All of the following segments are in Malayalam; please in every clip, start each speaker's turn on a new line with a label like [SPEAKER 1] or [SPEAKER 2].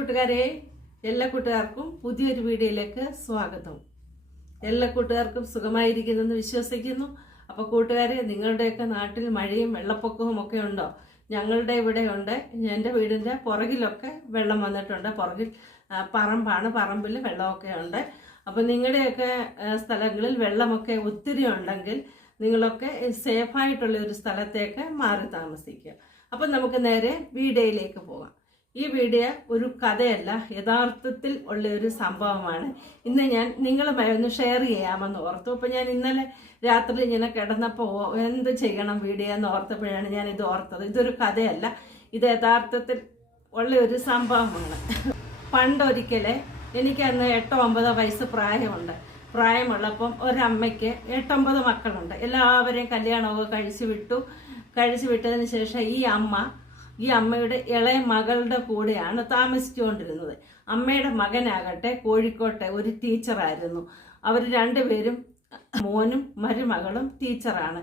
[SPEAKER 1] കൂട്ടുകാരെ എല്ലാ കൂട്ടുകാർക്കും പുതിയൊരു വീഡിയോയിലേക്ക് സ്വാഗതം. എല്ലാ കൂട്ടുകാർക്കും സുഖമായിരിക്കുന്നെന്ന് വിശ്വസിക്കുന്നു. അപ്പോൾ കൂട്ടുകാരെ നിങ്ങളുടെയൊക്കെ നാട്ടിൽ മഴയും വെള്ളപ്പൊക്കവും ഒക്കെ ഉണ്ടോ? ഞങ്ങളുടെ ഇവിടെ ഉണ്ട്. എന്റെ വീടിന്റെ പുറകിലൊക്കെ വെള്ളം വന്നിട്ടുണ്ട്. പുറകിൽ പറമ്പാണ്. പറമ്പിൽ വെള്ളമൊക്കെ ഉണ്ട്. അപ്പോൾ നിങ്ങളുടെയൊക്കെ സ്ഥലങ്ങളിൽ വെള്ളമൊക്കെ ഒത്തിരി ഉണ്ടെങ്കിൽ നിങ്ങളൊക്കെ സേഫായിട്ടുള്ള ഒരു സ്ഥലത്തേക്ക് മാറി താമസിക്കുക. അപ്പം നമുക്ക് നേരെ വീഡിയോയിലേക്ക് പോകാം. ഈ വീഡിയോ ഒരു കഥയല്ല യഥാർത്ഥത്തിൽ ഉള്ള ഒരു സംഭവമാണ്. ഇന്ന് ഞാൻ നിങ്ങളുമായി ഒന്ന് ഷെയർ ചെയ്യാമെന്ന് ഓർത്തു. അപ്പം ഞാൻ ഇന്നലെ രാത്രി ഇങ്ങനെ കിടന്നപ്പോൾ എന്ത് ചെയ്യണം വീഡിയോ എന്ന് ഓർത്തപ്പോഴാണ് ഞാൻ ഇത് ഓർത്തത്. ഇതൊരു കഥയല്ല ഇത് യഥാർത്ഥത്തിൽ ഉള്ള ഒരു സംഭവമാണ്. പണ്ടൊരിക്കലെ എനിക്ക് അന്ന് എട്ടോ ഒമ്പതോ വയസ്സ് പ്രായമുണ്ട്. പ്രായമുള്ളപ്പം ഒരമ്മയ്ക്ക് എട്ടൊമ്പത് മക്കളുണ്ട്. എല്ലാവരെയും കല്യാണമൊക്കെ കഴിച്ചു വിട്ടു. കഴിച്ചു വിട്ടതിന് ശേഷം ഈ അമ്മ ഈ അമ്മയുടെ ഇളയ മകളുടെ കൂടെയാണ് താമസിച്ചുകൊണ്ടിരുന്നത്. അമ്മയുടെ മകനാകട്ടെ കോഴിക്കോട്ടെ ഒരു ടീച്ചറായിരുന്നു. അവർ രണ്ടുപേരും മോനും മരുമകളും ടീച്ചറാണ്.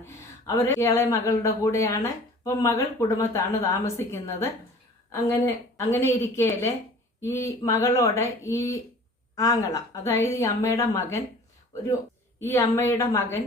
[SPEAKER 1] അവർ ഇളയ മകളുടെ കൂടെയാണ്. ഇപ്പം മകൾ കുടുംബത്താണ് താമസിക്കുന്നത്. അങ്ങനെ അങ്ങനെ ഇരിക്കേലെ ഈ മകളോട് ഈ ആങ്ങള അതായത് ഈ അമ്മയുടെ മകൻ ഒരു ഈ അമ്മയുടെ മകൻ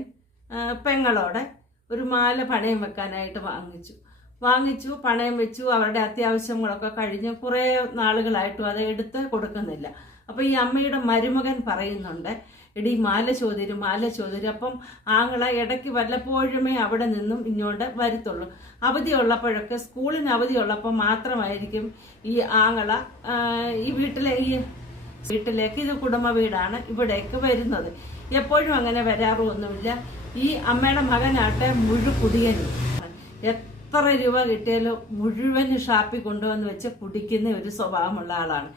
[SPEAKER 1] പെങ്ങളോട് ഒരു മാല പണയം വെക്കാനായിട്ട് വാങ്ങിച്ചു. വാങ്ങിച്ചു പണയം വെച്ചു അവരുടെ അത്യാവശ്യങ്ങളൊക്കെ കഴിഞ്ഞ് കുറേ നാളുകളായിട്ടും അത് എടുത്ത് കൊടുക്കുന്നില്ല. അപ്പോൾ ഈ അമ്മയുടെ മരുമകൻ പറയുന്നുണ്ട് എടി മാല ചോദിരും മാല ചോദിരും അപ്പം ആങ്ങളെ ഇടയ്ക്ക് വല്ലപ്പോഴുമേ അവിടെ നിന്നും ഇങ്ങോട്ട് വരത്തുള്ളൂ. അവധിയുള്ളപ്പോഴൊക്കെ സ്കൂളിന് അവധി ഉള്ളപ്പോൾ മാത്രമായിരിക്കും ഈ ആങ്ങള ഈ വീട്ടിലെ ഈ വീട്ടിലേക്ക് ഇത് കുടുംബ വീടാണ് ഇവിടേക്ക് വരുന്നത്. എപ്പോഴും അങ്ങനെ വരാറൊന്നുമില്ല. ഈ അമ്മയുടെ മകനാട്ടെ മുഴു കുടിയനും എത്ര രൂപ കിട്ടിയാലും മുഴുവൻ ഷാപ്പിൽ കൊണ്ടുവന്ന് വെച്ച് കുടിക്കുന്ന ഒരു സ്വഭാവമുള്ള ആളാണ്.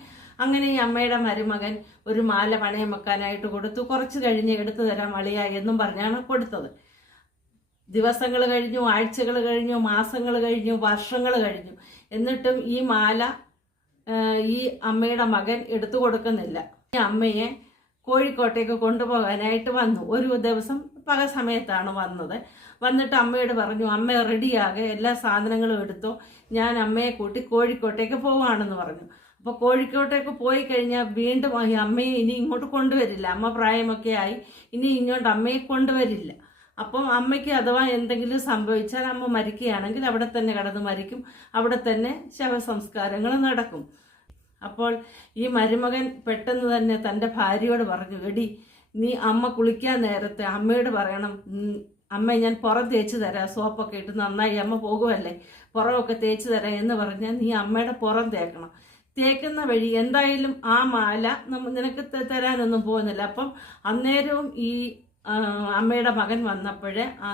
[SPEAKER 1] അങ്ങനെ ഈ അമ്മയുടെ മരുമകൻ ഒരു മാല പണയം വെക്കാനായിട്ട് കൊടുത്തു. കുറച്ച് കഴിഞ്ഞ് എടുത്തു തരാം മളിയ എന്നും പറഞ്ഞാണ് കൊടുത്തത്. ദിവസങ്ങൾ കഴിഞ്ഞു ആഴ്ചകൾ കഴിഞ്ഞു മാസങ്ങൾ കഴിഞ്ഞു വർഷങ്ങൾ കഴിഞ്ഞു. എന്നിട്ടും ഈ മാല ഈ അമ്മയുടെ മകൻ എടുത്തു കൊടുക്കുന്നില്ല. ഈ അമ്മയെ കോഴിക്കോട്ടേക്ക് കൊണ്ടുപോകാനായിട്ട് വന്നു. ഒരു ദിവസം പക സമയത്താണ് വന്നത്. വന്നിട്ട് അമ്മയോട് പറഞ്ഞു അമ്മ റെഡിയാകെ എല്ലാ സാധനങ്ങളും എടുത്തോ. ഞാൻ അമ്മയെ കൂട്ടി കോഴിക്കോട്ടേക്ക് പോവാണെന്ന് പറഞ്ഞു. അപ്പോൾ കോഴിക്കോട്ടേക്ക് പോയി കഴിഞ്ഞാൽ വീണ്ടും അമ്മയെ ഇനി ഇങ്ങോട്ട് കൊണ്ടുവരില്ല. അമ്മ പ്രായമൊക്കെ ആയി ഇനി ഇങ്ങോട്ട് അമ്മയെ കൊണ്ടുവരില്ല. അപ്പം അമ്മയ്ക്ക് അഥവാ എന്തെങ്കിലും സംഭവിച്ചാൽ അമ്മ മരിക്കുകയാണെങ്കിൽ അവിടെ തന്നെ കടന്ന് മരിക്കും. അവിടെ തന്നെ ശവസംസ്കാരങ്ങൾ നടക്കും. അപ്പോൾ ഈ മരുമകൻ പെട്ടെന്ന് തന്നെ തന്റെ ഭാര്യയോട് പറഞ്ഞു എടി നീ അമ്മ കുളിക്കാൻ നേരത്തെ അമ്മയോട് പറയണം. "ഉം, അമ്മ ഞാൻ പുറം തേച്ച് തരാം. സോപ്പൊക്കെ ഇട്ട് നന്നായി അമ്മ പോകുമല്ലേ പുറമൊക്കെ തേച്ച് തരാം എന്ന് പറഞ്ഞാൽ നീ അമ്മയുടെ പുറം തേക്കണം. തേക്കുന്ന വഴി എന്തായാലും ആ മാല നിനക്ക് തരാനൊന്നും പോകുന്നില്ല. അപ്പം അന്നേരവും ഈ അമ്മയുടെ മകൻ വന്നപ്പോഴേ ആ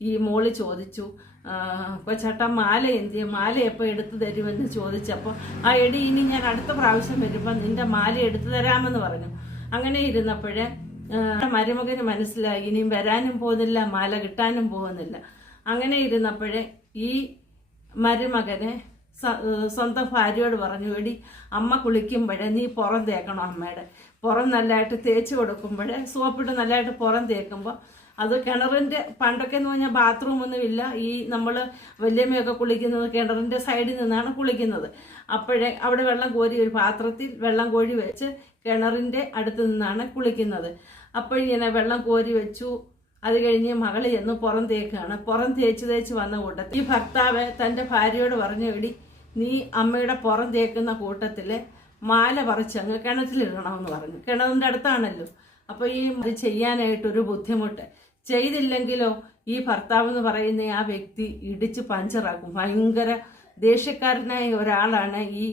[SPEAKER 1] ഈ മോൾ ചോദിച്ചു കൊച്ചേട്ടാ മാല എന്ത്? മാല എപ്പോൾ എടുത്തു തരുമെന്ന് ചോദിച്ചപ്പോൾ ആ എടി ഇനി ഞാൻ അടുത്ത പ്രാവശ്യം വരുമ്പോൾ നിന്റെ മാല എടുത്തു തരാമെന്ന് പറഞ്ഞു. അങ്ങനെ ഇരുന്നപ്പോഴേ മരുമകന് മനസ്സിലായി ഇനിയും വരാനും പോകുന്നില്ല മാല കിട്ടാനും പോകുന്നില്ല. അങ്ങനെ ഇരുന്നപ്പോഴേ ഈ മരുമകനെ സ്വന്തം ഭാര്യയോട് പറഞ്ഞു എടി അമ്മ കുളിക്കുമ്പോഴേ നീ പുറം തേക്കണം അമ്മയുടെ. പുറം നല്ലതായിട്ട് തേച്ച് കൊടുക്കുമ്പോഴേ സോപ്പിട്ട് നല്ലതായിട്ട് പുറം തേക്കുമ്പോൾ അത് കിണറിന്റെ പണ്ടൊക്കെ എന്ന് പറഞ്ഞാൽ ബാത്റൂം ഒന്നുമില്ല ഈ നമ്മൾ വല്യമ്മയൊക്കെ കുളിക്കുന്നത് കിണറിന്റെ സൈഡിൽ നിന്നാണ് കുളിക്കുന്നത്. അപ്പോഴേ അവിടെ വെള്ളം കോരി ഒരു പാത്രത്തിൽ വെള്ളം കോഴി വെച്ച് കിണറിന്റെ അടുത്ത് നിന്നാണ് കുളിക്കുന്നത്. അപ്പോഴിങ്ങനെ വെള്ളം കോരി വെച്ചു. അത് കഴിഞ്ഞ് മകൾ ചെന്ന് പുറം തേക്കാണ്. പുറം തേച്ച് തേച്ച് വന്ന കൂട്ടത്തിൽ. ഈ ഭർത്താവ് തന്റെ ഭാര്യയോട് പറഞ്ഞു എടി നീ അമ്മയുടെ പുറം തേക്കുന്ന കൂട്ടത്തിൽ മാല പറിച്ച് അങ്ങ് കിണറ്റിലിടണമെന്ന് പറഞ്ഞു. കിണറിന്റെ അടുത്താണല്ലോ. അപ്പോൾ ഈ അത് ചെയ്യാനായിട്ടൊരു ബുദ്ധിമുട്ട്. ചെയ്തില്ലെങ്കിലോ ഈ ഭർത്താവ് എന്ന് പറയുന്ന ആ വ്യക്തി ഇടിച്ച് പഞ്ചറാക്കും. ഭയങ്കര ദേഷ്യക്കാരനായ ഒരാളാണ് ഈ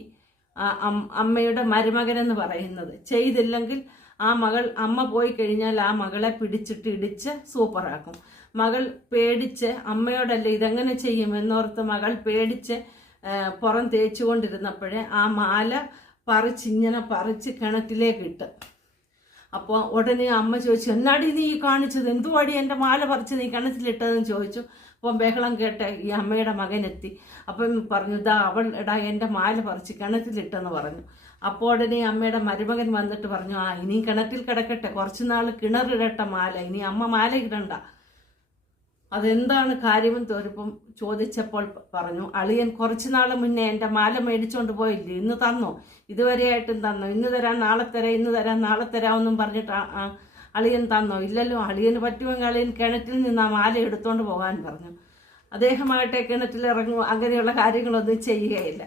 [SPEAKER 1] അമ്മയുടെ മരുമകനെന്ന് പറയുന്നത്. ചെയ്തില്ലെങ്കിൽ ആ മകൾ അമ്മ പോയി കഴിഞ്ഞാൽ ആ മകളെ പിടിച്ചിട്ട് ഇടിച്ച് സൂപ്പറാക്കും മകൾ പേടിച്ച് അമ്മയോടല്ല ഇതെങ്ങനെ ചെയ്യും എന്നോർത്ത് മകൾ പേടിച്ച് പുറം തേച്ചുകൊണ്ടിരുന്നപ്പോഴേ ആ മാല പറിച്ചിങ്ങനെ പറിച്ച് കിണറ്റിലേക്ക് ഇട്ട്. അപ്പോൾ ഉടനെ അമ്മ ചോദിച്ചു എന്നാടി നീ കാണിച്ചത്? എന്തുവാടി എന്റെ മാല പറിച്ച് നീ കിണറ്റിലിട്ടതെന്ന് ചോദിച്ചു. അപ്പം ബഹളം കേട്ട് ഈ അമ്മയുടെ മകനെത്തി അപ്പം പറഞ്ഞു ഇതാ അവൾ എടാ എന്റെ മാല പറിച്ച് കിണറ്റിലിട്ടെന്ന് പറഞ്ഞു. അപ്പോൾ ഉടനെ അമ്മയുടെ മരുമകൻ വന്നിട്ട് പറഞ്ഞു ആ ഇനി കിണറ്റിൽ കിടക്കട്ടെ. കുറച്ച് നാൾ കിണറിടട്ടെ മാല. ഇനി അമ്മ മാല ഇടണ്ട. അതെന്താണ് കാര്യമെന്ന് തോരിപ്പം ചോദിച്ചപ്പോൾ പറഞ്ഞു അളിയൻ കുറച്ചു നാൾ മുന്നേ എന്റെ മാല മേടിച്ചോണ്ട് പോയില്ലേ? ഇന്ന് തന്നോ? ഇതുവരെയായിട്ടും തന്നോ? ഇന്ന് തരാം നാളെ തരാം ഇന്ന് തരാം നാളെ തരാമെന്നും പറഞ്ഞിട്ട് അളിയൻ തന്നോ? ഇല്ലല്ലോ അളിയന് പറ്റുമെങ്കിൽ അളിയൻ കിണറ്റിൽ നിന്ന് ആ മാല എടുത്തോണ്ട് പോകാൻ പറഞ്ഞു. അദ്ദേഹമാകട്ടെ കിണറ്റിൽ ഇറങ്ങും അങ്ങനെയുള്ള കാര്യങ്ങളൊന്നും ചെയ്യുകയില്ല.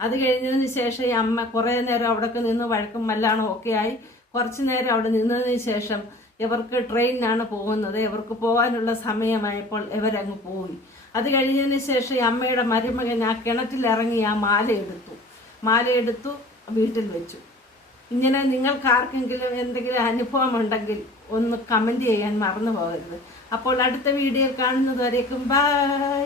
[SPEAKER 1] അത് കഴിഞ്ഞതിന് ശേഷം ഈ അമ്മ കുറേ നേരം അവിടെയൊക്കെ നിന്ന് വഴക്കും മല്ലാണോ ഒക്കെ ആയി. കുറച്ച് നേരം അവിടെ നിന്നതിന് ശേഷം ഇവർക്ക് ട്രെയിനിനാണ് പോകുന്നത്. ഇവർക്ക് പോകാനുള്ള സമയമായപ്പോൾ ഇവരങ്ങ് പോയി. അത് കഴിഞ്ഞതിന് ശേഷം ഈ അമ്മയുടെ മരുമകൻ ആ കിണറ്റിൽ ഇറങ്ങി ആ മാല എടുത്തു. മാല എടുത്തു വീട്ടിൽ വെച്ചു. ഇങ്ങനെ നിങ്ങൾക്ക് ആർക്കെങ്കിലും എന്തെങ്കിലും അനുഭവം ഉണ്ടെങ്കിൽ ഒന്ന് കമന്റ് ചെയ്യാൻ മറന്നു പോകരുത്. അപ്പോൾ അടുത്ത വീഡിയോ കാണുന്നതുവരേക്കും ബൈ.